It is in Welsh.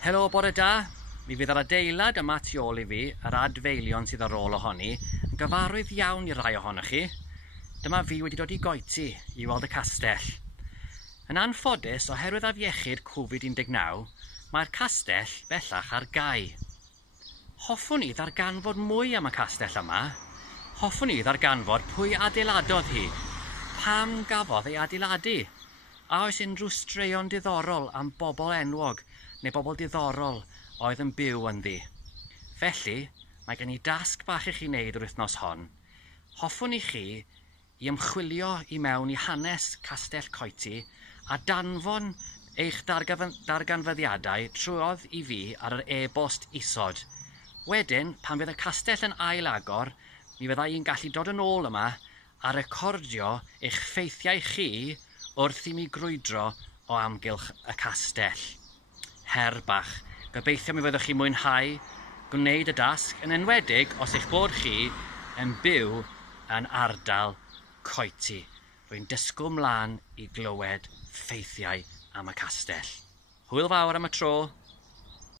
Helo, bore da. Mi fydd yr adeilad yma tu ôl I fi, yr adfeilion sydd ar ôl ohoni, yn gyfarwydd iawn I rai ohonoch chi. Dyma fi wedi dod I goeti I weld y castell. Yn anffodus, oherwydd afiechyd Covid-19, mae'r castell bellach ar gau. Hoffwn I ddarganfod mwy am y castell yma. Hoffwn I ddarganfod pwy adeiladodd hi, pam gafodd ei adeiladu, a oes unrhyw straeon diddorol am bobl enwog neu bobl diddorol oedd yn byw ynddi. Felly, mae gen I dasg bach I chi wneud yr wythnos hon. Hoffwn I chi I ymchwilio I mewn I hanes Castell Coeti a danfon eich darganfyddiadau trwodd I fi ar yr e-bost isod. Wedyn, pan fydd y castell yn ail-agor, mi fydda I'n gallu dod yn ôl yma a recordio eich ffeithiau chi wrth I mi grwydro o amgylch y castell. Her bach. Gobeithio mi fyddwch chi mwynhau gwneud y dasg yn enwedig os eich bod chi yn byw yn ardal Coeti. Rwy'n disgwyl mlaen I glywed ffeithiau am y castell. Hwyl fawr am y tro.